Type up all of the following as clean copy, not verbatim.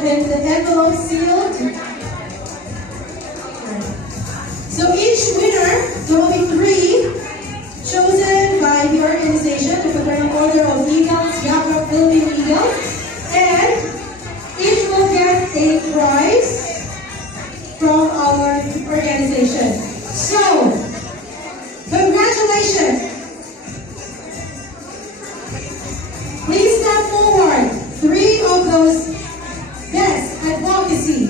open the envelope sealed. So each winner, there will be 3 chosen by the organization to prepare an order of Eagles, Yakap Philippine Eagles, and each will get a prize from our organization. So, congratulations! Please step forward. 3 of those best advocacy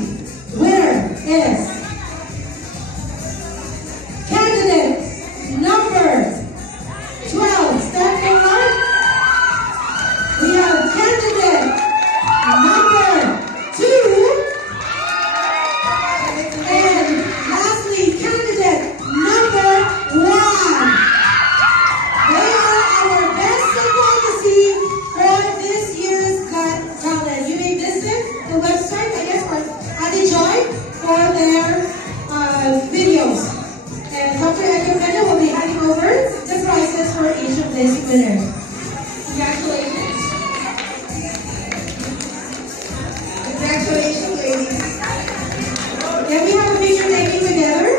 winner is candidate number 12. Step forward. We have candidate number 2. And lastly, candidate number 1. They are our best advocacy for this year's Got Talent. You may visit the website, I guess, for Ate Joy for their videos. And Dr. Edgar will be handing over the prizes for each of these winners. Congratulations. Congratulations, ladies. Can we have a picture taking together?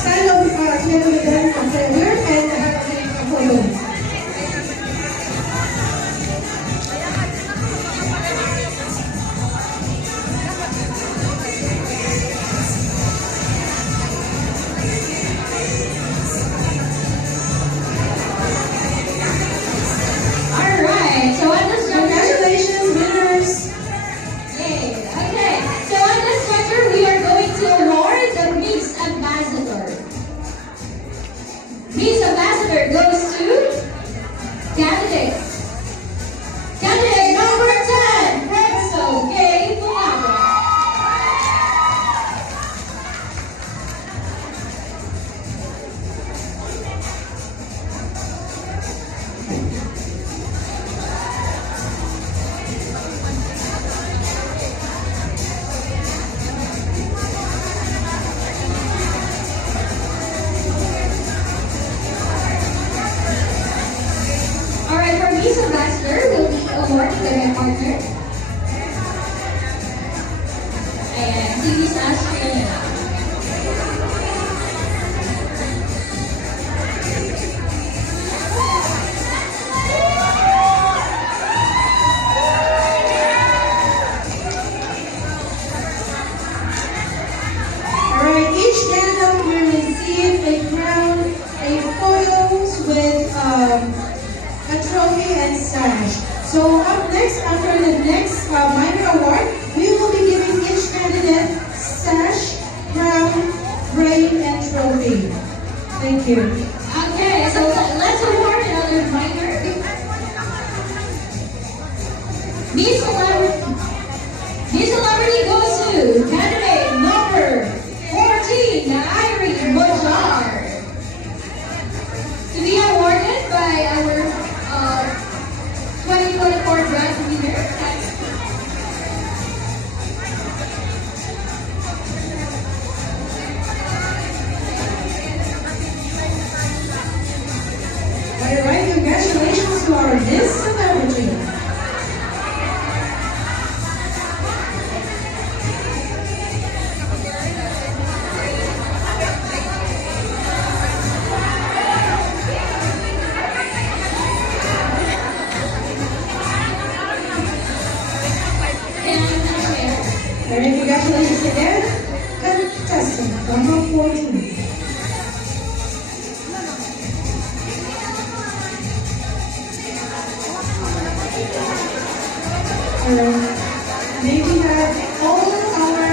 Stand up together with them from here and have a photo. Alright, so at this juncture, Congratulations, winners. yay. Okay, so at this juncture, we are going to award the Miss Ambassador. Miss Ambassador goes to candidate. Candidate number 10, Renzo K. Pulaga. Alright, for Miss Ambassador, we'll be awarding the red partner. And si Miss Ashley. Alright, each candidate will receive a crown, a photos with a trophy and sash. So up next, after the next minor award, we will be giving each candidate sash, crown, frame, and trophy. Thank you. Okay, so let's award another minor. Miss Celebrity. Miss Celebrity goes to candidate number 14, Irene Mojar. To be awarded by our 2024 grand winner. Alright, congratulations to our Miss Celebrity. Alright, congratulations again. Contestant number 14. May we have all our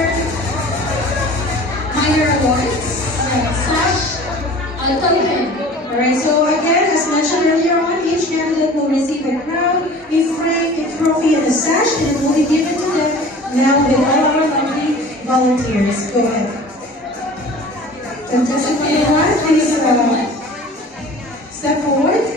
Minor awards. Slash token. Alright, so again, as mentioned earlier on, each candidate will receive a crown, a frame, a trophy, and a sash, and it will be given to them now with all our lovely volunteers. Go ahead. Contestant number 1, please step forward.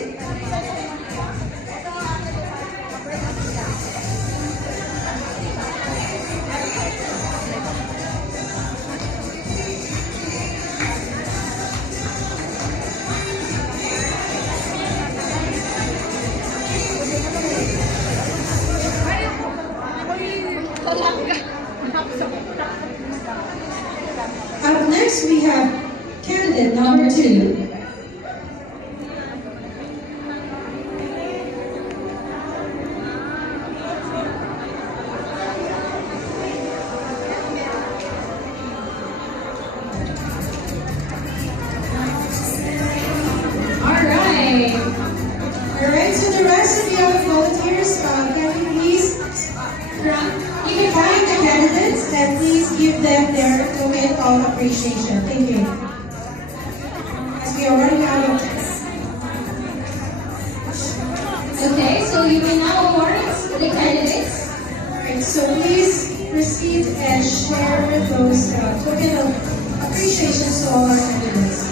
of appreciation. Thank you. As we are running out of time. Okay, so you will now award the candidates. Alright, so please receive and share those token of appreciation to all our candidates.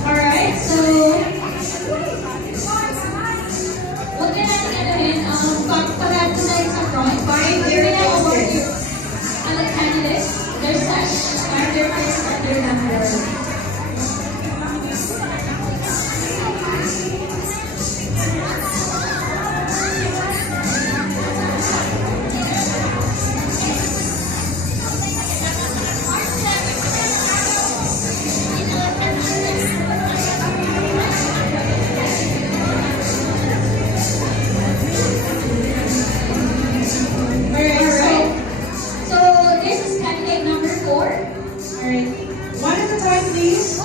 Alright, so huwag na natin anuhin, pag-add ko tayo sa front. We're gonna award you the candidates, their sash, and their face, and their number. Alright, so this is candidate number 4. Alright, one at a time, please.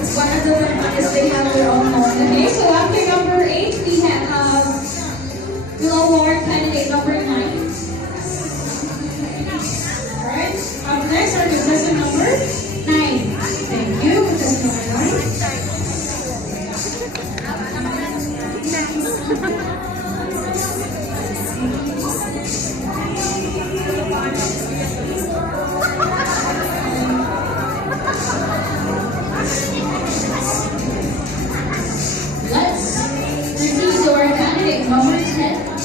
It's one of the because they have their own home. Okay, so after number 8, we have we'll award candidate number 9. Alright, up next our contestant number 9. Thank you, contestant number 9. Let's proceed to our candidate number 10.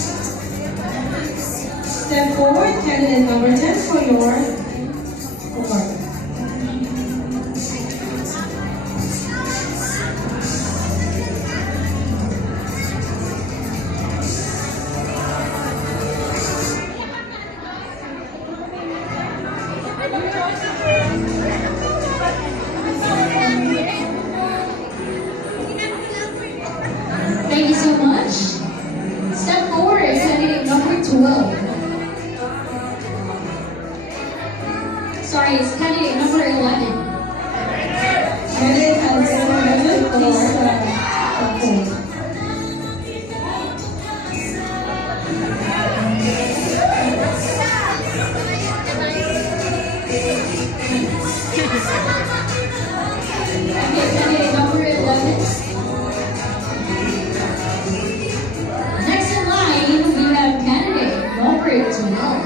Step forward, candidate number 10 for your award. Thank you so much. Step forward, candidate number 12. Sorry, it's candidate number 11. Candidate number 11, please come forward. Okay, candidate number 11. Next in line, we have candidate number 12.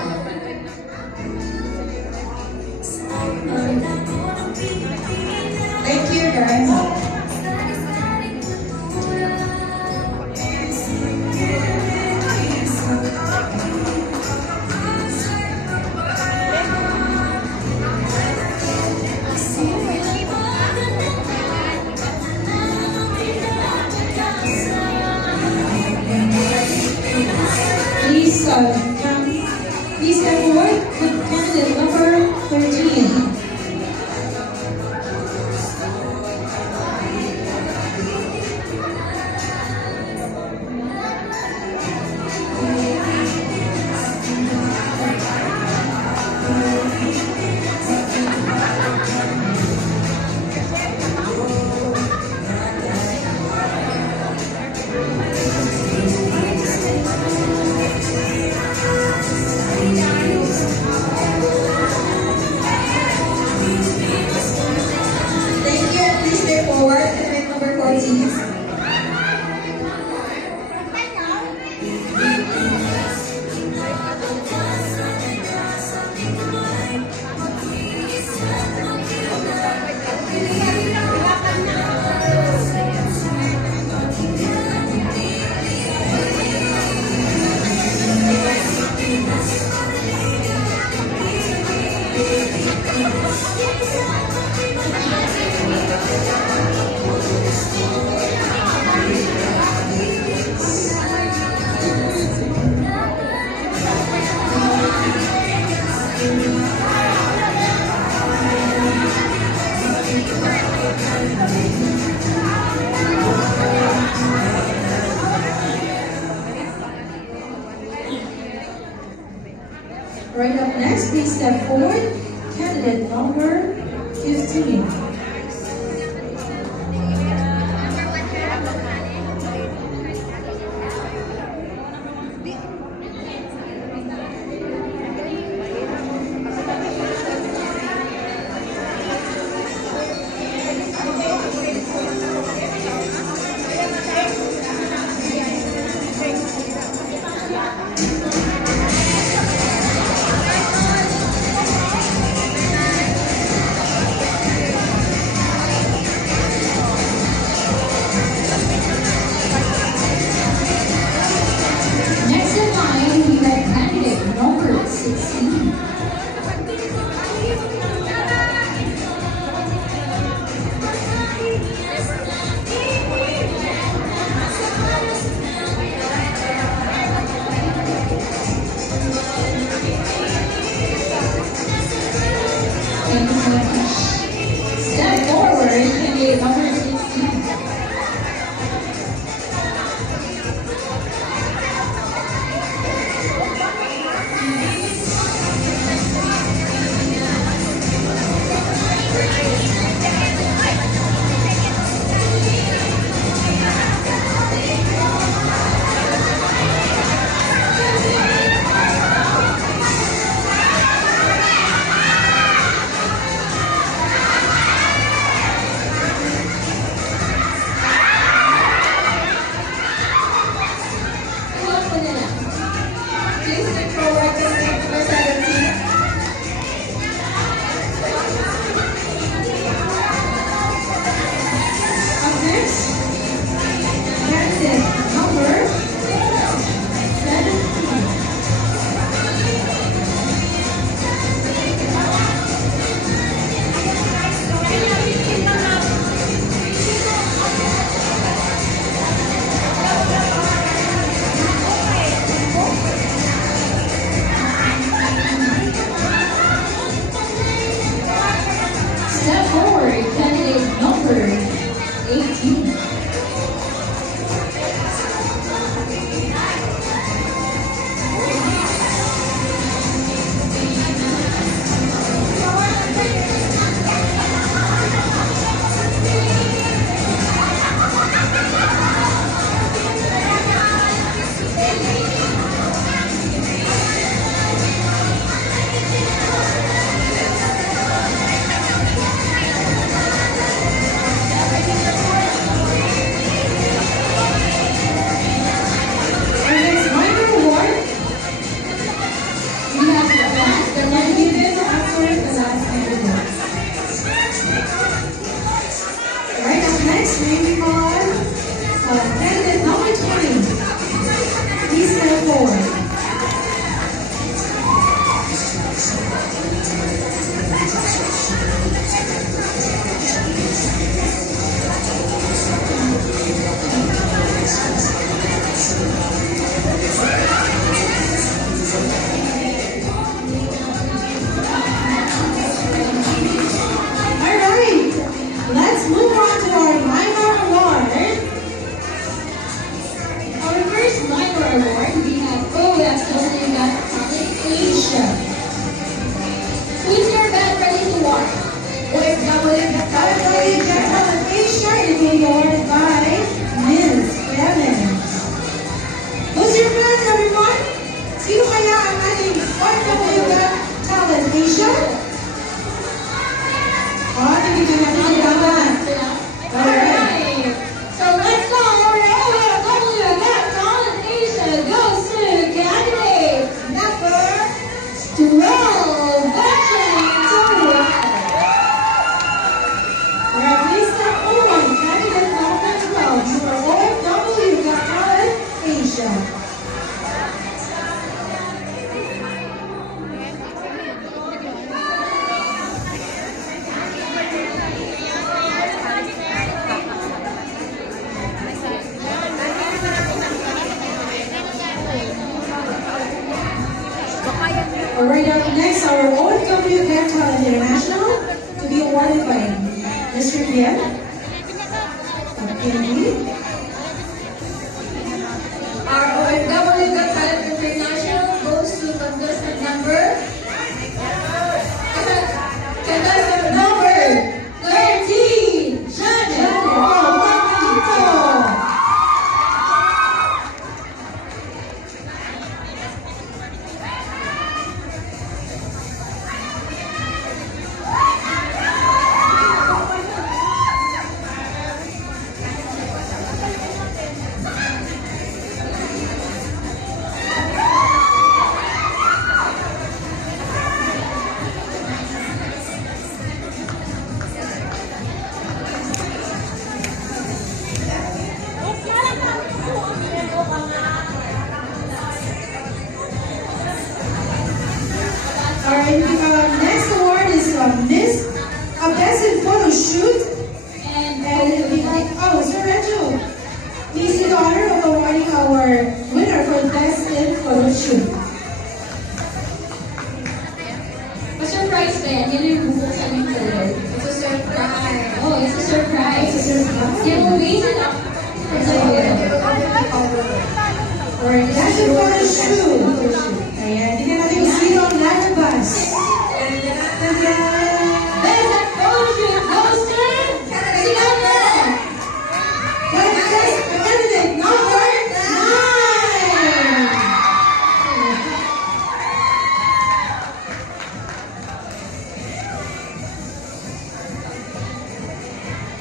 Thank you very much. Please, please step forward with candidate number 13. Thank you. Please step forward, candidate number 14. Right up next, please step forward. Candidate number 15. Next in line, we have candidate number 16. Thank you so much. Step forward, candidate number 16. Please step forward to step number 17. Up next, candidate number 17. Step forward, candidate number 18. Our next minor award, We have the last, the and last given after the last candidate. Right up next, we call candidate number 20. Please step forward. Alright, let's move on to our minor award. Our first minor award, we have OFW Got Talent Asia. Who's your band ready to walk? OFW Got Talent Asia is being awarded by Ms. Evans. Who's your band, everyone? Sino kaya ang ating OFW Got Talent Asia? Hindi ka na naman. Alright. So let's go. Our OFW Got Talent Asia goes to candidate number 12. Alright, please step forward. Candidate number 12. You are OFW Got Talent Asia. Alright, up next, our OFW Got Talent International to be awarded by Mr. Pierre. Our OFW Got Talent International goes to contestant number surprise. They will raise it up. It's a Alright, that's the photo shoot. Ayan, tingnan natin kung sino ang lalabas. Best at photo shoot goes to Sigana! Best candidate number 9.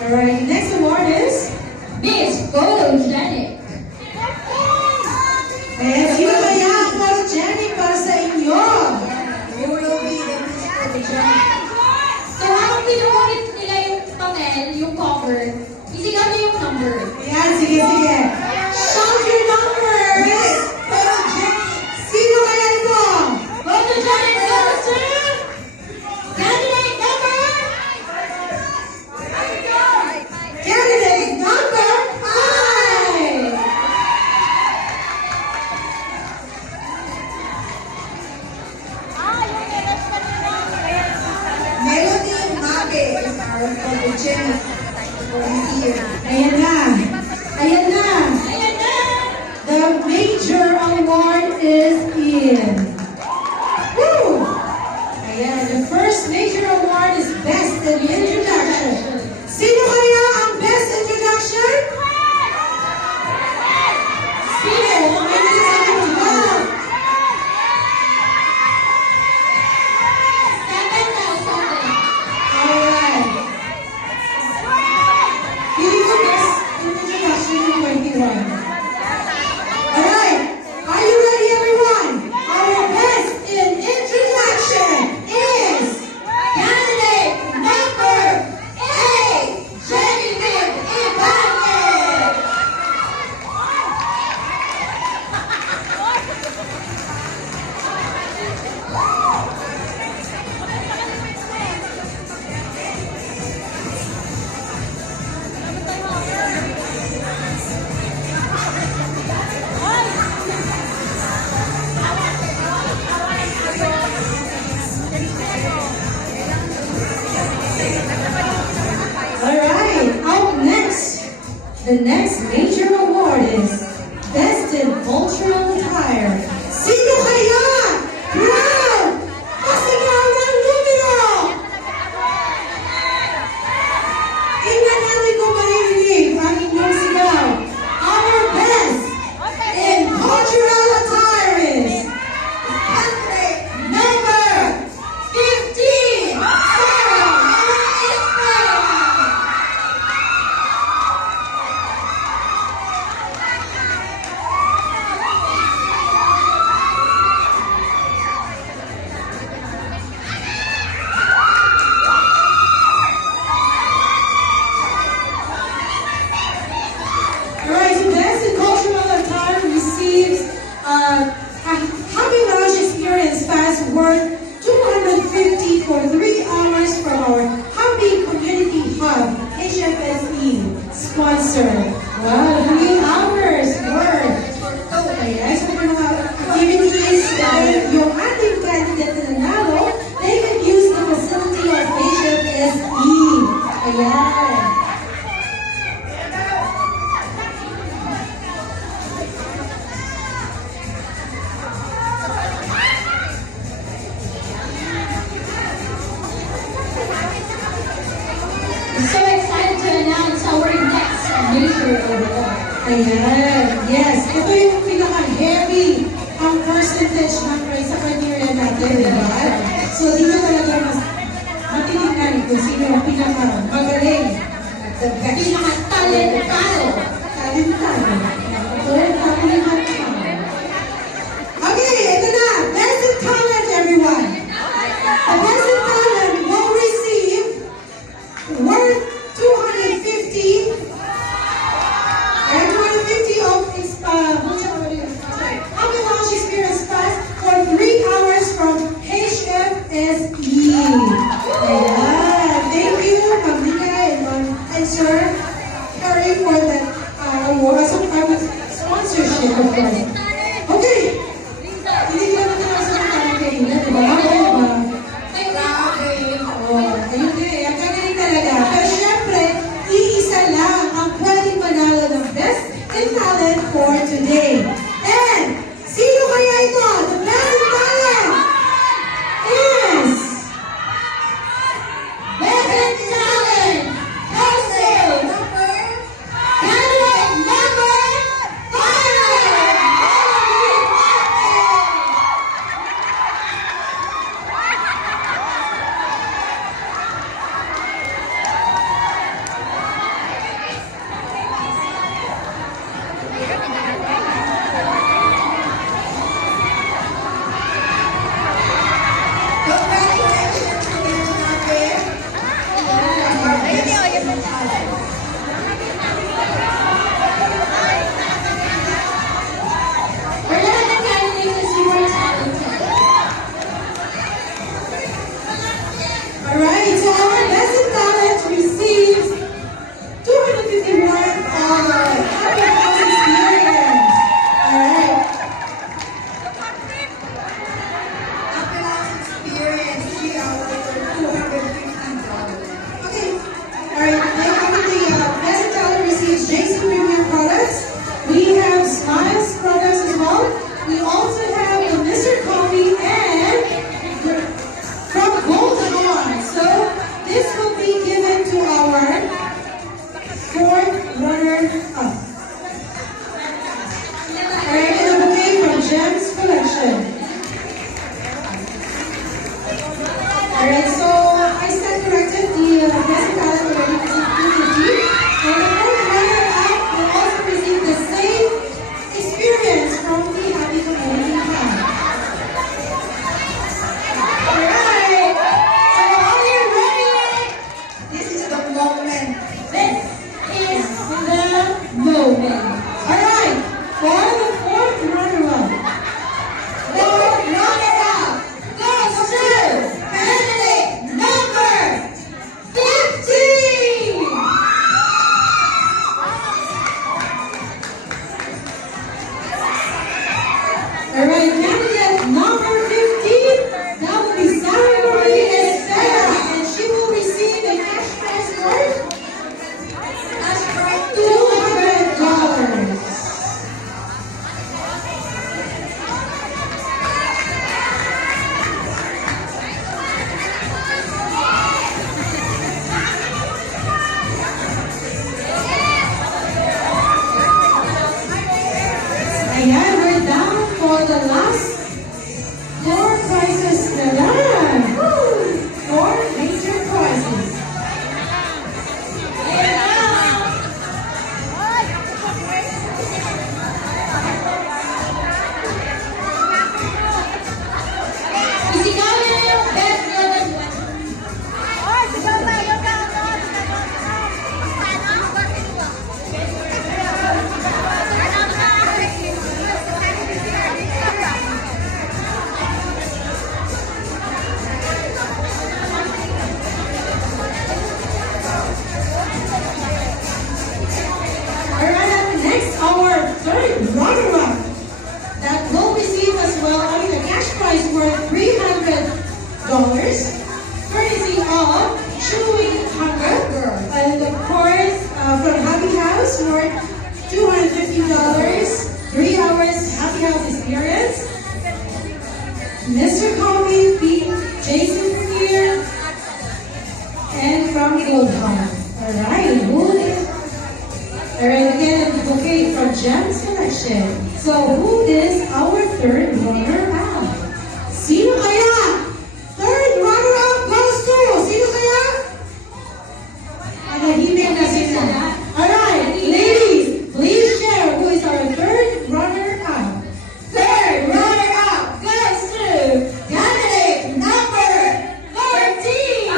Alright, next award is Miss Photogenic. Ayan, sino kaya ang photogenic para sa inyo? So, habang pinukulit nila yung panel, yung cover, isigaw niyo yung number. Ayan, sige, sige. Shout your numbers! Sino kaya ito? Photogenic goes to candidate number Candidate number 5! Melody Mabe is our photogenic for this year. Ayan na. Ayan na. Ayan na! The major award is in. Woo! Ayan, the first major award is Best in Introduction. Sino kaya ang Best Introduction? Sino? Ay, hindi sa akin. Wow! 7,000. Alright. Feeling ko Best in Introduction yung 21. Alright. Are you ready, everyone? Our Best in Introduction is Candidate number 8, Jennifer Ibanez. Alright, up next, the next major award is Best in Cultural Attire. Sino kaya? Crowd! Pasigaw ng numero! Tingnan natin kung maririnig ang inyong sigaw. Our best in cultural attire is candidate number 15, Sarah Ismail! Alright, so Best in Cultural Attire receives a Happy Lounge Experience Pass worth 250 for 3 hours from our Happy Community Hub, HFSE sponsor. Wow, 3 hours worth. Kaya sa mga activities dahil yung ating candidate na nanalo, they can use the facility of HFSE. Ayan. So excited to announce our next major award. Ayan, yes. Ito yung pinaka-heavy ang percentage ng prize sa criteria natin, di ba? So, dito talaga mas matinignan kung sino ang pinaka-magaling at the best. Pinaka-talentado. Talentado. Okay, talentado. Okay, ito na. Best in Talent, everyone. The Best in Talent will receive worth 250 of Happy Lounge Experience Pass for 3 hours from HFSE. Ayan. Thank you, Ma'am Nika and Sir Harry for that award. So, sponsorship, of course. Okay. Hindi ko naman nasa mga kanina, di ba? Di ba? Oh, ayun eh. Ang kagaling talaga. Pero syempre, third runner-up that will receive as well, a cash prize worth $300, courtesy of Chewing Hunger. And of course, from Happy House, worth $250, 3 hours Happy House experience. Mr. Coffee, Pete, Jason Premier, and from Goldheart. Alright, who is? Alright, again, the bouquet from Gem Selection. So, who is our third runner-up? Sino kaya? Third runner-up goes to! Sino kaya? Nahihimik na sila. Alright, ladies, please share who is our third runner-up. Third runner-up goes to candidate number 13!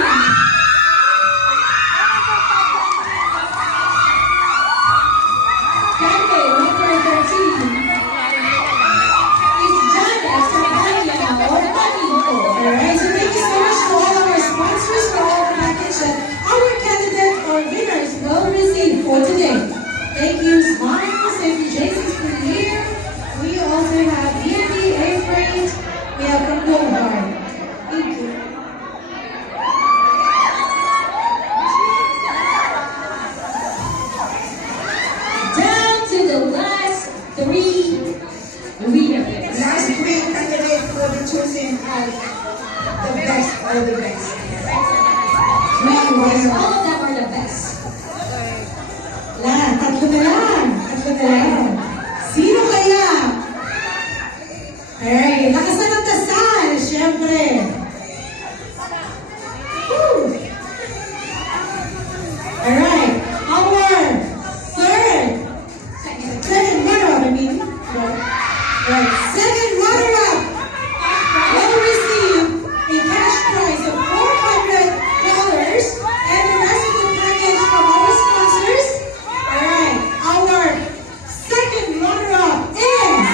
Candidate number 13 is Janice from Manila or Manito. Alright, so thank you so much to all of our sponsors for all the package that our candidate or winners will receive for today. Thank you, Smiles, thank you, Jason's Premier. We also have B&B Air Freight. We have from Goldheart. Thank you. Down to the last three winners. Last three candidates will be chosen as the best of the best. Of course, all of them are the best. Tatlo na lang. Tatlo na lang. Sino kaya? Alright, lakasan ang dasal, syempre. Woo! Alright, our third, second runner-up, I mean. Right, second runner-up will receive a cash prize of $400 and the rest of the package from our sponsors. Alright, our second runner-up is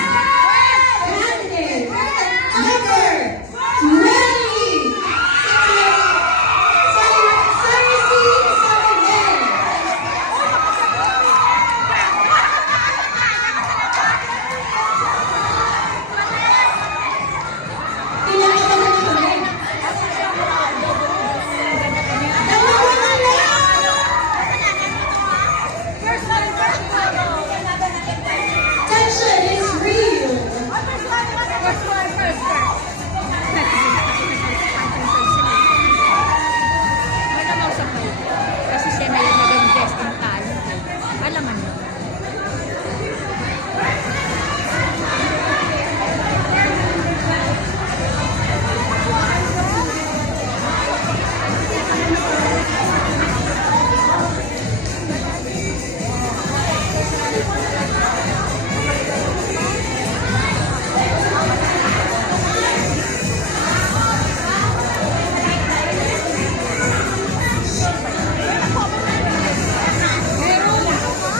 candidate number 20. Tension is real. Kasi siya na yung mag-guesting tayo. Alam mo.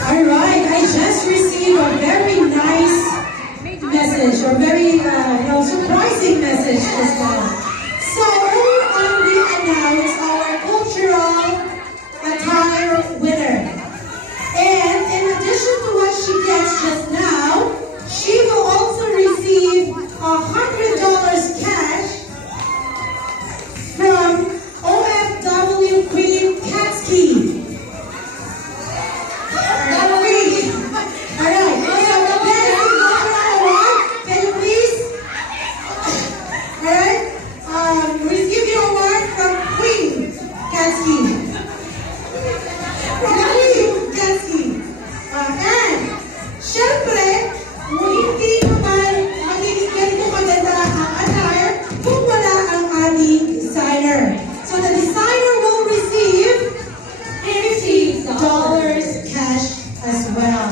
Alright, I just received a very nice message, or very surprising message as well. So earlier on we announced our cultural attire winner. And in addition to what she gets just now, she will also receive $100 cash from OFW Queen Katsky. Alright, so the best award, can you please, alright, receive your award from Queen Katsky. Queen Katsky. And, syempre, hindi naman magiging ganito maganda ang attire kung wala ang aming designer. So the designer will receive $50 cash as well.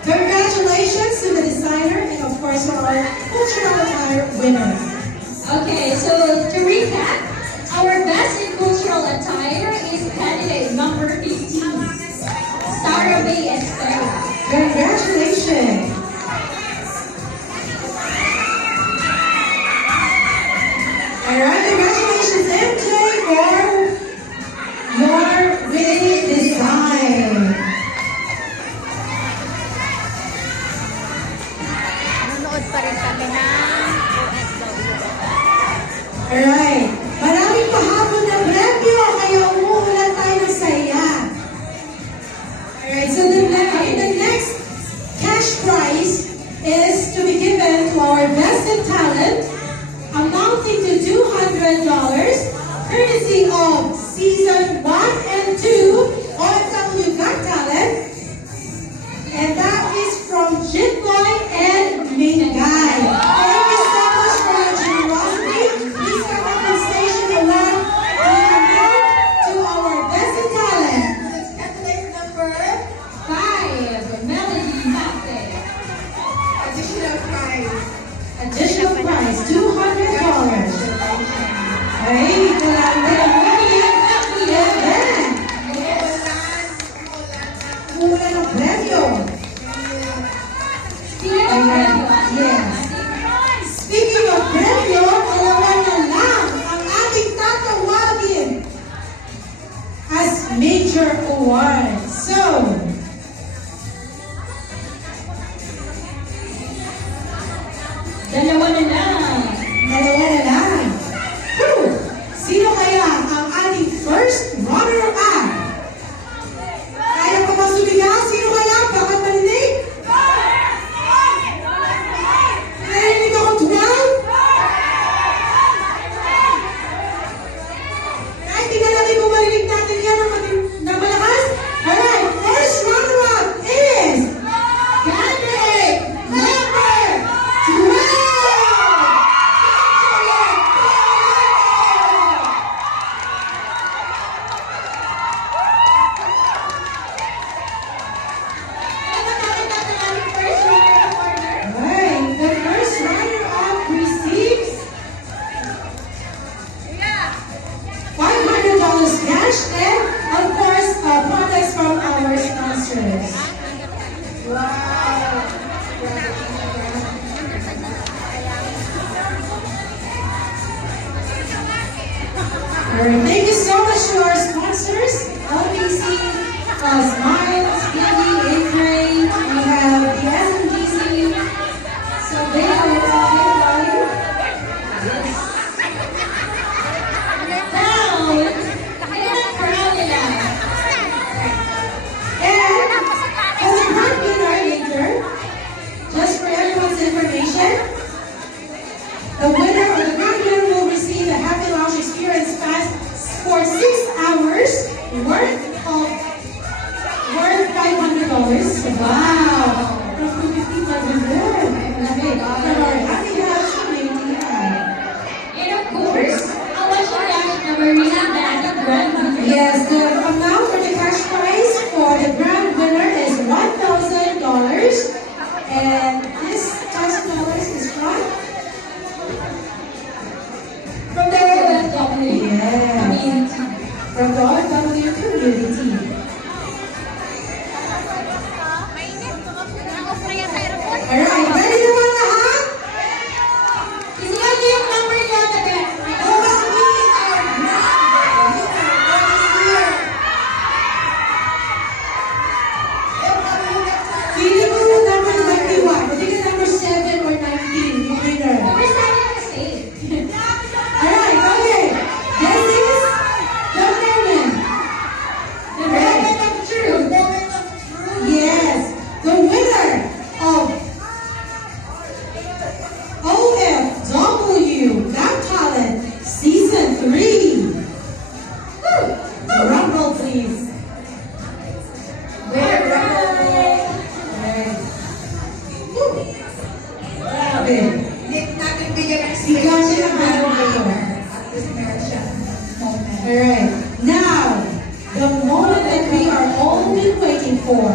Congratulations to the designer and of course to our cultural attire winner. Okay, so to recap, our best in cultural attire is candidate number 15, Sarah Bay Estera. Congratulations. Alright, congratulations MJ for your winning design. Alright, so the next cash prize is to be given to our best in talent, amounting to $200, courtesy of Season 1 and 2 OFW Got Talent. And that is from Jitboy and Mingay. Thank you so much for your generosity. Please come up on station and award the amount to our best in talent. Calculate number 5, Melody Mate. additional prize. Additional prize, $200. Ay, grande. Yan. Mula ng premyo. Ayan, yes. Speaking of premyo, dalawa na lang ang ating tatawagin as major awards. So, Dalawa na lang. dalawa na lang. Woo! Sino kaya ang ating first runner-up? Kaya pa ba sumigaw? Sino kaya? Baka marinig? Narinig ako 12? Kahit di ka namin kung marinig natin yan na malakas. Alright, first runner-up is candidate number 12! Alright, the first runner-up receives $500 cash and, of course, products from our sponsors. Alright, thank you so much to our sponsors, LBC, Smiles, Beauty, Acre, we have the SMGC, so they are value. Now, ilan crowd nila? And as a grand winner later, just for everyone's information, the winner or the grand winner will receive a Happy Lounge Experience Pass for 6 hours worth $500. Wow! From 250 plus is good. Okay. From our Happy Lounge community. And of course, how much the cash number is that the grand winner? Yes, the amount for the cash prize for the grand winner is $1,000. And this $1,000 is from The OFW Yes. community. from the OFW community. Alright, ready naman lahat? Isihan niyo yung number niya na Who will be our grand winner this year? Pili mo yung number 91. Pili ka number 7 or 19, yung winner. Number 7 na same. Alright, okay. This is the moment. The moment of truth. Yes, the winner of OFW Got Talent Season 3. Woo! Drum roll, please. Alright. Woo! Grabe. Hindi natin bigyan ng Bigyan siya ng bago kayo. At least meron siya moment. Alright, now, the moment that we are all been waiting for.